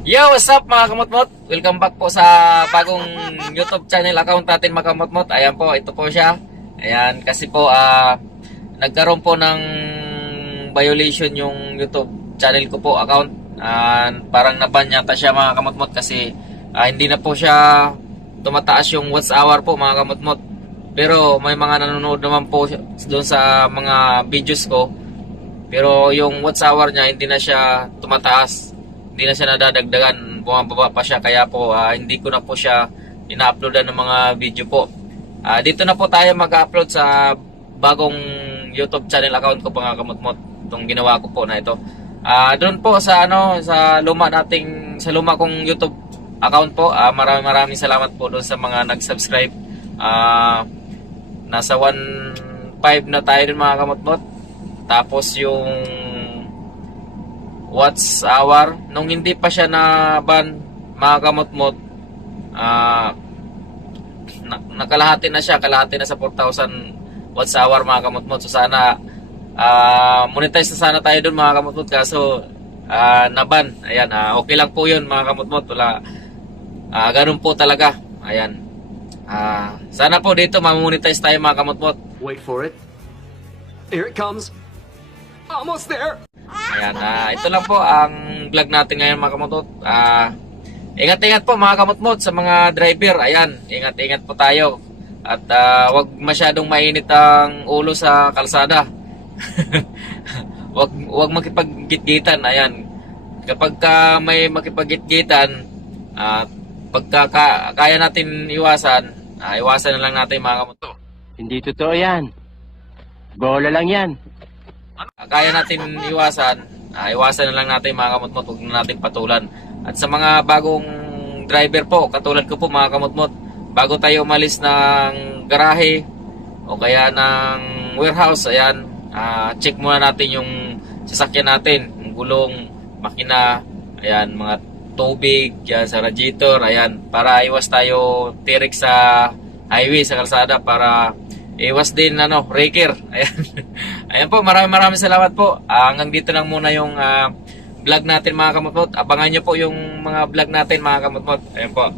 Yo, what's up mga kamotmot? Welcome back po sa bagong YouTube channel account natin mga kamotmot. Ayan po, ito po siya. Ayan, kasi po nagkaroon po ng violation yung YouTube channel ko po account. Parang naban yata siya mga kamotmot kasi hindi na po siya tumataas yung watch hour po mga kamotmot. Pero may mga nanonood naman po doon sa mga videos ko. Pero yung watch hour niya hindi na siya tumataas. Hindi na siya nadadagdagan, bumababa pa siya, kaya po hindi ko na po siya ina-uploadan ng mga video po. Dito na po tayo mag-upload sa bagong YouTube channel account ko mga kamutmot, itong ginawa ko po na ito. Doon po sa sa luma kong YouTube account po, maraming salamat po doon sa mga nag-subscribe. Nasa 1.5 na tayo din mga kamutmot. Tapos yung watch hour nung hindi pa siya na ban mga kamotmot, nakalahati na siya, kalahati na sa 4,000 watch hour mga kamotmot. So sana monetize na sana tayo doon mga kamotmot, kaso naban. Ayan, okay lang po yun mga kamotmot, wala ganun po talaga. Ayan, sana po dito mamonetize tayo mga kamotmot. Wait for it. Here it comes. Almost there. Ayan, ito lang po ang vlog natin ngayon mga kamutmot. Ingat-ingat po mga kamutmot sa mga driver. Ayan, ingat-ingat po tayo. At wag masyadong mainit ang ulo sa kalsada. wag makipag-gitgitan. Ayan, kapag may makipag-gitgitan, pagka kaya natin iwasan, iwasan na lang natin mga kamutmot. Hindi totoo yan. Bola lang yan. Kaya natin iwasan, iwasan na lang natin mga kamutmot, huwag na natin patulan. At sa mga bagong driver po, katulad ko po mga kamutmot, bago tayo umalis ng garahe o kaya ng warehouse, ayan, check muna natin yung sasakyan natin, yung gulong, makina, ayan, mga tubig, yan, sa radiator, ayan, para iwas tayo tirik sa highway, sa kalsada, para iwas din breaker. Ayan. Ayan po, maraming salamat po. Hanggang dito lang muna yung vlog natin mga kamutmot. Abangan nyo po yung mga vlog natin mga kamutmot. Ayan po.